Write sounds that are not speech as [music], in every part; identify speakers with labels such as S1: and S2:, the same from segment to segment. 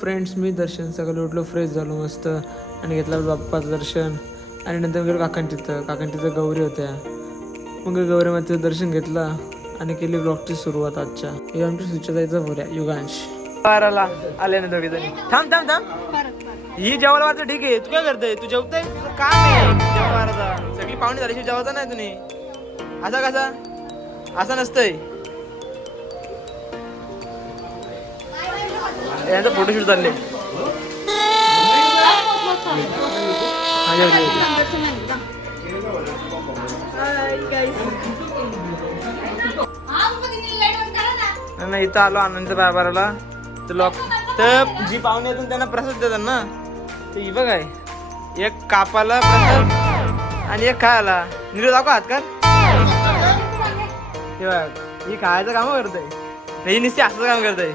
S1: Friends मी दर्शन सकाळी उठलो fresh झालो मस्त. आणि घेतला बाप्पाचं दर्शन. आणि नंतर गेलो काकां तिथं काकां तिथं गौरी होत्या. मग गौरी मातेचं दर्शन घेतलं आणि केली ब्लॉगची सुरुवात आजच्या. हे आमच्या सुचतायचं बोऱ्या युगांश. बाराला आले ना दोघे जणी. थांब थांब थांब. ही जेवायला वाटतं ठीक आहे. तू काय करतोय? तू जेवतोय? तुझं नाही सगळी पाहुणी झाली जेवायचा नाही तुम्ही. असा कसा? असा नसतंय. यांचा फोटोशूट चालले नाही, इथं आलो आनंद बाबाराला. तर लोक तर जी पाहुणे येतात त्यांना प्रसाद देतात ना. तर ही बघ आहे एक कापाला प्रसाद आणि एक खायला. निरो दाखव हात का ही खायचं काम करतोय. ही नुसती असंच काम करतोय.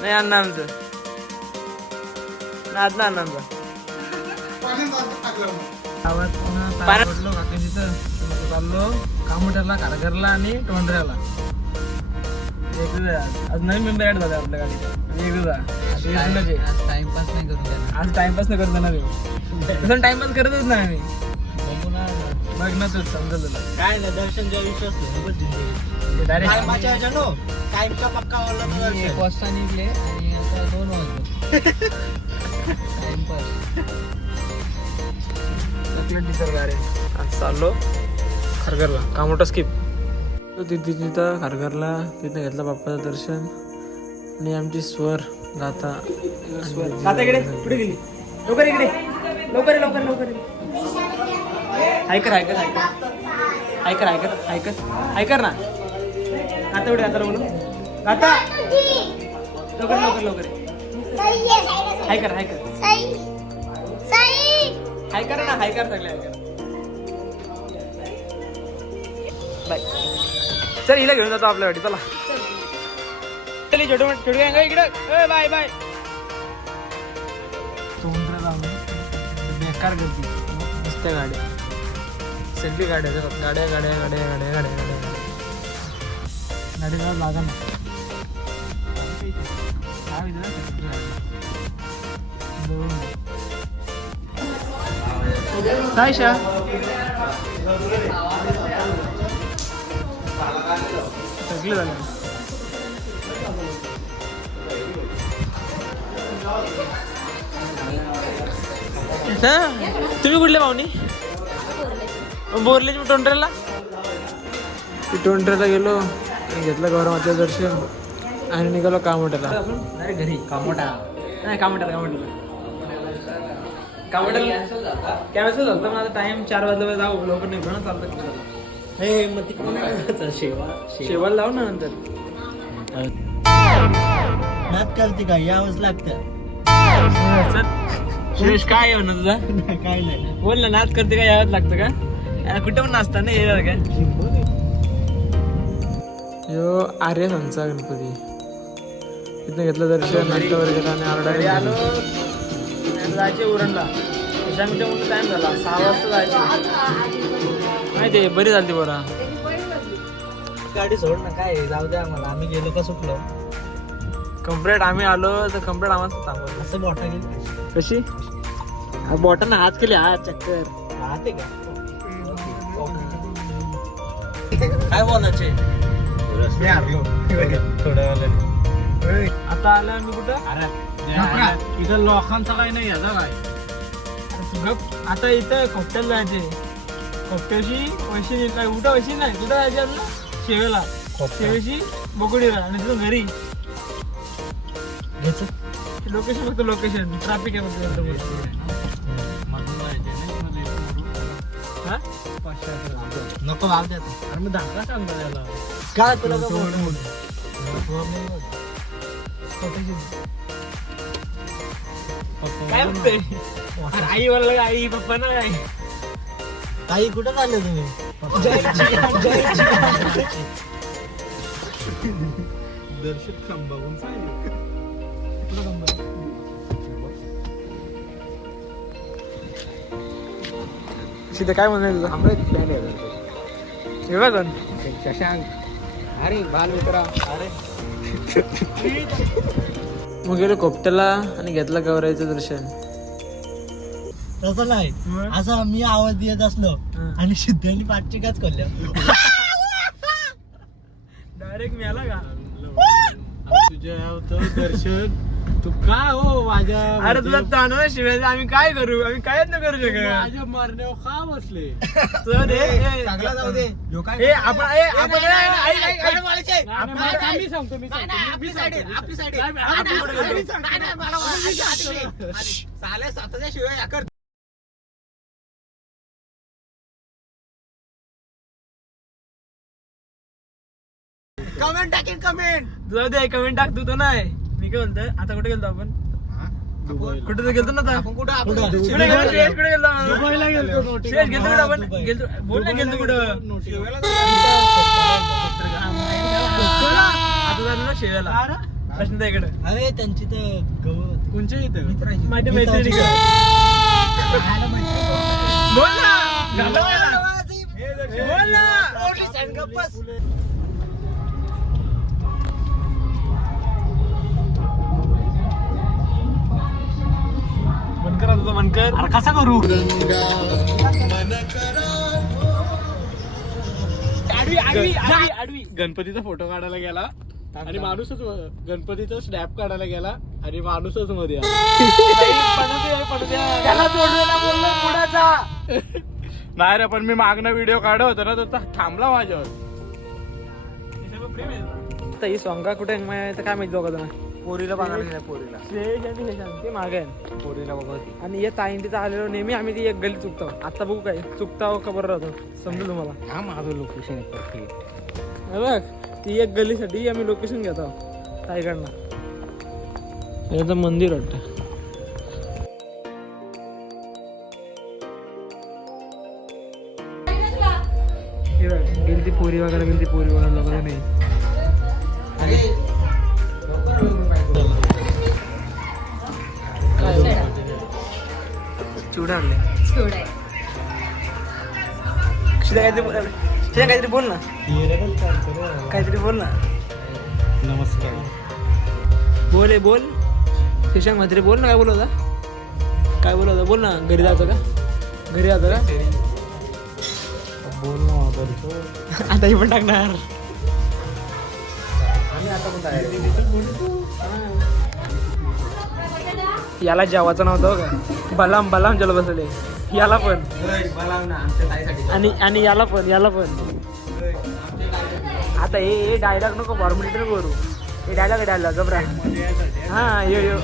S1: नाही अन्न आमचं नाद ना पडलो काकांची तर. मग चाललो. कामोट्याला कारगरला आणि टोंडऱ्याला. आज नवीन मेंबर ऍड झाले आपल्या गाडीत आहे.
S2: टाइमपास नाही करून
S1: आज टाइमपास नाही करतो ना मी. तसं टाइमपास करतच नाही आम्ही बघ ना तू समजा तुला
S2: काय दर्शनच्या विश्वास
S1: डायरेक्ट
S2: टाइमचा पक्का वाला एक वाजता निघले आणि आता दोन वाजले. टाइमपास
S1: चॉकलेट आज चाललो खारघरला. कामोटा स्किप तिथे तिथं खारघरला तिथं घेतलं बाप्पाचं दर्शन. आणि आमची स्वर गाता गाता इकडे कुठे गेली. लवकर इकडे. लवकर ये, लवकर लवकर ये. ऐकर ऐकर ऐकर ऐकर ऐकर ऐकर ऐकर ना आता एवढे आता बोलू. आता. लवकर लवकर लवकर. ऐकर ऐकर ऐकर ना. ऐकर सगळे ऐकर बाय. चल हिला घेऊन जातो आपल्या गाडी चला चल छोटू छोटू काय इकडं. ए बाय बाय. बेकार गर्दी. मस्त गाड्या सगळी गाड्या चला. गाड्या गाड्या गाड्या गाड्या गाड्या गाड्या गाडीला लागा ना. काय माहिती ना सगळी गाड्या. सगळे झाले. तुम्ही कुठले पाहुणी? बोरले टोंडऱ्याला टोंडऱ्याला गेलो घेतलं गौरवाचं दर्शन आणि निघालो कामोट्याला.
S2: घरी कामोटा.
S1: नाही कामोट्याला कामोट्याला. झालं आता टाइम चार वाजता जाऊ लवकर ना चालतं
S2: हे मग तिकडून शेवा
S1: शेवायला लाव ना नंतर.
S2: नात करते का? यावंच लागतं.
S1: काय आहे म्हणा तुझा [laughs]
S2: काय नाही.
S1: बोल ना नाच करते का यावंच लागतं का? कुठे पण नाचता ना येणार काय यो आर्य संचा गणपती. तिथं घेतलं दर्शन नाट्यावर गेला आणि आरडा आलो. जायचे उरणला. त्याच्यामध्ये म्हणून टाइम झाला. सहा वाजता जायचे. माहिती आहे बरी झाली बरा
S2: गाडी सोड ना काय जाऊ द्या आम्हाला. आम्ही गेलो का सुटलो?
S1: कम्प्लेट आम्ही आलो तर कम्प्लेट आम्हाला थांबवलं.
S2: असं बोटा गेली
S1: कशी? बॉटन हात केले हात चक्कर.
S2: राहते का? काय बोलायचे? थोड्या वेळाने
S1: आता आलं आम्ही कुठं?
S2: अरे इथं लोकांचा काही नाही याचा काय
S1: गप आता इथं कोकट्याला जायचे कोकट्याशी वैशी काय उठा वैशी नाही? कुठं जायचे आपलं? शेवेला. शेवेशी बोकडीला आणि तिथून घरी.
S2: घ्यायचं.
S1: लोकेशन फक्त लोकेशन ट्रॅफिक आहे फक्त
S2: नको भाव द्या अरे मग धाका सांगता त्याला काय तुला का?
S1: काय म्हणतोय? अरे आई बोलला आई पप्पा ना आई.
S2: काही कुठं चालले तुम्ही? दर्शक बघून
S1: सीधे काय म्हणाल हे बघ
S2: शशांक. अरे बाल मित्रा. अरे.
S1: मग गेलो कोपट्याला आणि घेतला गौराईचं दर्शन.
S2: तसं नाही? असं मी आवाज देत असलो. आणि सिद्धांनी पाठची काच खोलल्या
S1: डायरेक्ट मिळाला का? [laughs]
S3: तुझ्या दर्शन. तू का हो माझ्या
S1: अरे तुला तांदूळ शिवायचं आम्ही काय करू? आम्ही कायच नाही करू शकत
S3: माझ्या मरण्यावर का बसले? [laughs]
S1: ए,
S2: चांगला जाऊ दे. ह्यो काय
S1: ए आपण ए, आपण
S2: नाही, नाही,
S1: ऐक, ऐक,
S2: नाही,
S3: मी सांगतो मी सांगतो मी
S2: आपली आहे, आपली side आहे.
S3: नाही, नाही,
S2: नाही,
S3: आपली
S2: नाही,
S3: side आहे.
S2: नाही, नाही, मला वाटलं, आधी मी. आधी. साल्या साताच्या शिवाय या कर. कमेंट टाकेन कमेंट.
S1: जाऊ दे कमेंट टाक तू तर नाही. मी काय बोलतोय आता कुठे गेलतो आपण कुठे तर गेलतो ना
S2: आपण कुठं आपण
S3: कुठं?
S2: कुठं?
S1: गेलतो?
S3: दुबईला
S1: कुठे आपण
S2: दुबई.
S1: गेलतो बोल ना गेलतो कुठं
S3: नोटीस.
S2: शिवायला जाऊ.
S1: आता झालं ना शेव्याला प्रश्न इकडे
S2: अरे त्यांची तर
S3: कोणच्या इथं.
S1: माझ्या
S2: मैत्रिणी.
S1: बोल ना. बोल ना. मन कर तुझं मन कर.
S2: अरे कसा करू?
S1: आडवी आडवी आडवी आडवी.
S3: गणपतीचा फोटो काढायला गेला. आणि माणूसच गणपतीचा स्नॅप काढायला गेला आणि माणूसच मध्ये नाही रे पण मी मागणं व्हिडिओ काढत होतो ना तर तो थांबला माझ्यावर.
S1: आता ही सॉंगा कुठे काय माहिती दोघं जण
S2: पोरीला बघायला नाही पोरीला.
S1: आणि हे सांगते मागे आहे.
S2: पोरीला बघत
S1: आणि या ताईंटीचा आलेलो नेहमी आम्ही ती एक गली चुकतो. आता बघू काय चुकता का बरं राहतो? समजेल तुम्हाला?
S2: हा माझं लोकेशन आहे
S1: हे बघ ती एक गलीसाठी आम्ही लोकेशन घेतो. ताईकडनं. याचं मंदिर वाटतं. हे बघ गेली ती पोरी वगैरे गेली ती पोरी वगैरे लोक नाही. आणले शिदा काहीतरी बोल शिदा काहीतरी बोल ना. काहीतरी बोल ना.
S3: नमस्कार.
S1: बोल आहे बोल. शशांक म्हात्रे बोल ना काय बोलत होता? काय बोलत होता? बोल ना घरी जायचं का? घरी जायचं का?
S3: बोल ना
S1: आता हे पण टाकणार. याला जेवायचं नव्हतं का बलाम बलाम जल बसले. याला पण. आणि आणि याला पण याला पण. आता हे हे डायलॉग नको फॉर्मॅलिटी नको करू. हे डायलॉग डायलॉग गबरा हा यो यो.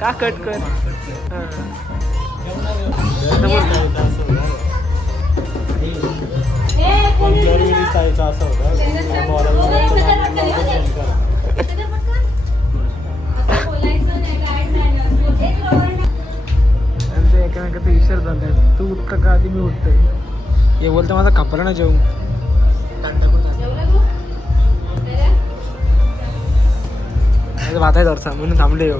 S1: का कट कर हा. झालाय तू उठतं का आधी मी उठतोय? हे बोलतं माझा कपडा ना जेवू माझं भात आहे दरसा म्हणून थांबले हो.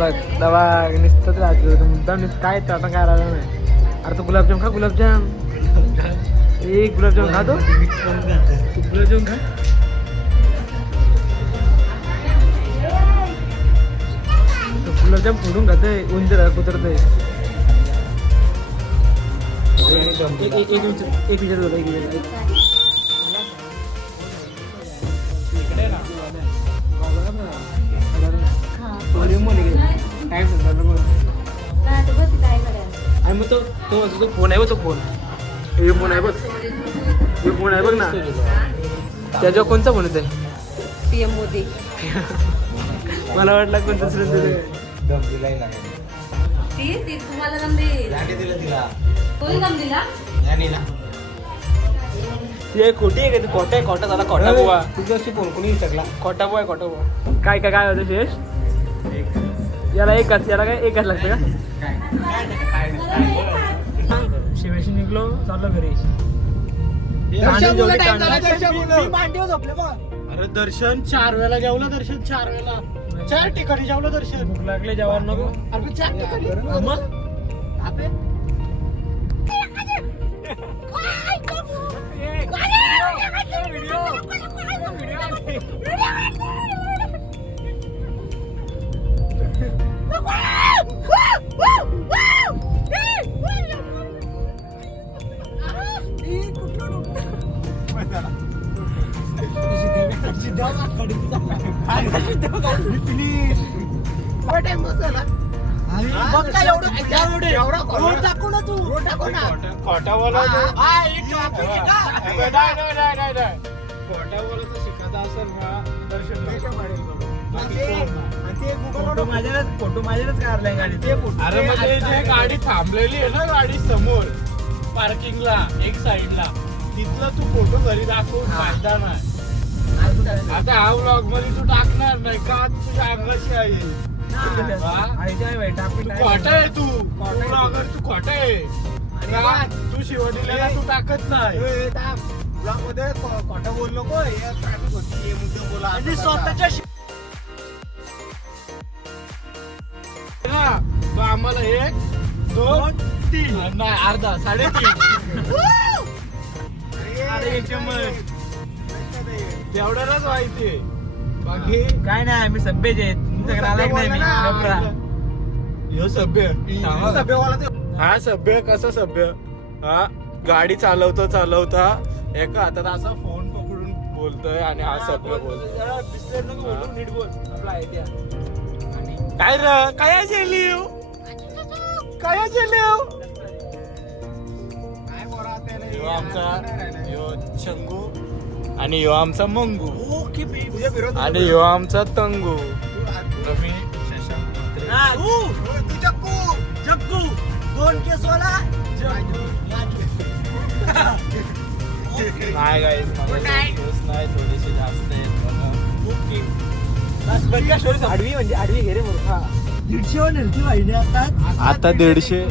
S1: बघ दवा नुसतंच राहतो मुद्दाम नुसतं काय तर आता काय राहिलं नाही. अरे तू गुलाबजाम खा गुलाबजाम. ए गुलाबजाम खा तो. तू गुलाबजाम खा. गुलाबजाम फोडून खातोय उंदर कुतरतोय. एक एक एक विचार एक विचार एक विचार काय आणि मग तो तो तो फोन आहे बघ तो फोन. हे फोन आहे बघ. हे फोन आहे बघ ना. त्याच्यावर कोणचा फोन येतोय?
S4: पीएम मोदी. [laughs]
S1: मला वाटलं कोणता दुसरं
S4: ती ती तुम्हाला दम देईल कोणी दम दिला?
S1: ते खोटी आहे का ती? खोटा आहे खोटा झाला खोटा बुवा.
S2: कोणी विचारला?
S1: खोटा बुवा आहे खोटा बुवा. काय काय काय होतं शेष? याला एकच याला काय एकच लागतं का? शिवेशी निघलो चाललो घरी.
S3: अरे दर्शन चार वेळा जेवलं दर्शन चार वेळा चार ठिकाणी जेवलं दर्शन.
S1: भूक लागले जेवण नको.
S3: अरे चार ठिकाणी?
S1: मग?
S3: खोटा बोला नाही नाही नाही नाही नाही खोटा बोलायचं शिकायचं असेल ना दर्शन
S2: फोटो माझ्याच फोटो माझ्याच काढलाय गाडी ते फोटो
S3: अरे मग ते जे गाडी थांबलेली आहे ना गाडी समोर पार्किंगला एक साइडला तिथला तू फोटो घरी दाखवून फायदा नाही. आता हा व्लॉगमध्ये तू टाकणार नाही का? तुझ्या अंगाशी आहे. खोटा आहे तू. अगर तू खोटा आहे? तू शिवडीला तू टाकत नाही.
S2: मध्ये खोटं बोल नको हे traffic होती, मुद्दे बोला
S3: स्वतःच्या आम्हाला एक दोन तीन. नाही अर्धा साडेतीन. [laughs] अरे याच्यामुळे. तेवढ्यालाच माहिती बाकी
S2: काय नाही आम्ही सभ्यच आहेत. तुमच्याकडे आलाय की नाही मी. घबरा.
S3: ह्यो सभ्य. हा सभ्य कसं सभ्य? हा गाडी चालवतो चालवता. एका हातात असा फोन पकडून बोलतोय आणि हा सभ्य बोलतोय. काय र? काय जेलीव? काय जेलीव? ह्यो आमचा ह्यो शंगू आणि ह्यो आमचा मंगू. आणि ह्यो आमचा तंगू. रमी शशांक मंत्रे.
S2: ऊ, तू जग्गू! जग्गू! दोन केस वाला
S3: नाही गाईस नाही थोडेसे जास्त आहेत बघा.
S2: आडवी म्हणजे आडवी घे रे मूर्खा दीडशे नेलती वाहिनी आता?
S3: आता दीडशे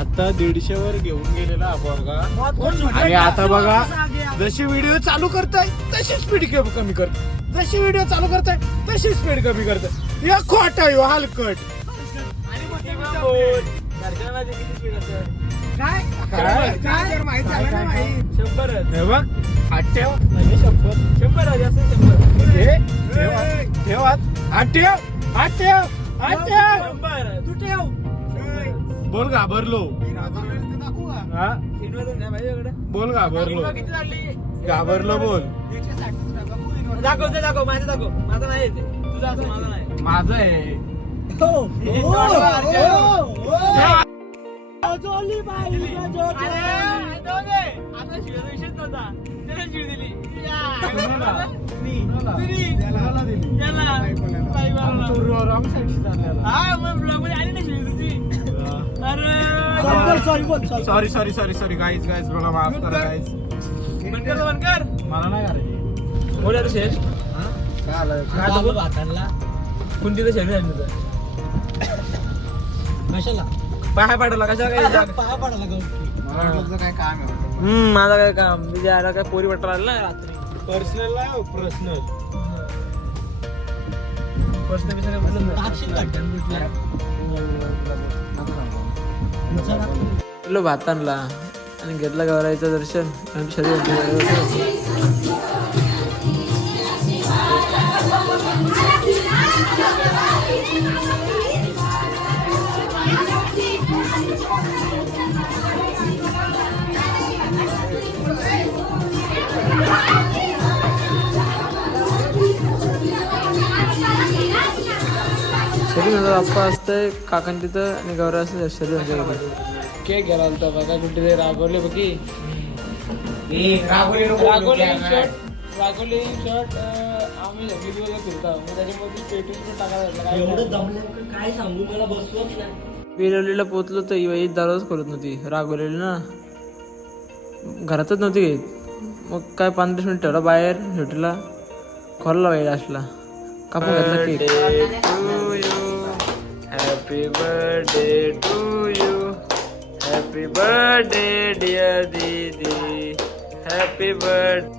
S3: आता दीडशे वर घेऊन गेलेला पोरगा. आणि आता बघा जशी व्हिडिओ चालू करताय तशी स्पीड कमी कर जशी व्हिडिओ चालू करताय तशी स्पीड कमी करताय. या खोटा यो हलकट.
S2: काय?
S3: काय?
S2: काय? जर माहीत झालं ना माहीत. शंभर
S3: हे बघ. हात ठेव. हे ठेव हात, ठेव हात हात ठेव. हात ठेव. हात ठेव.
S2: शंभर तू ठेव.
S3: बोल घाबरलो. हा? बोल घाबरलो. घाबरलो बोल.
S2: दाखव ते दाखव माझं दाखव. माझं नाही येते माझं
S3: आहे. Sorry sorry sorry. Sorry guys guys मला माफ करा गाईज मला नाही करायची.
S2: बोला तर तुझं कशाला? पाय पाडला कशाला काय पाय पाडला
S3: काय काम आहे?
S2: हम्म माझा काय काम? मी जायला काय पोरी वाटला आला ना रात्री.
S3: पर्सनल आहे पर्सनल
S2: पर्सनल बिसनल बोलत भातांना. आणि घेतला गौराईचं दर्शन. आणि शरीर बाप्पा असतंय काकान तिथं आणि गौरा असतं शरीर केक घ्यायला आलता बघा कुठे ते रागवले बघी. रागवले शर्ट रागवले शर्ट आम्ही व्हिडिओला फिरता. मग त्याच्यामध्ये स्टेटस पण टाकायला
S5: काय सांगू? मला बसवत नाही.
S2: वेलवलीला पोचलो तर ही दररोज करत नव्हती. रागवलेली ना. घरातच नव्हती घेत मग काय पंधरा मिनिट ठेवला? बाहेर शेवटीला खोलला बाई लास्टला. कापून घातला cake. Happy birthday to you happy birthday dear दीदी हॅपी बर्थडे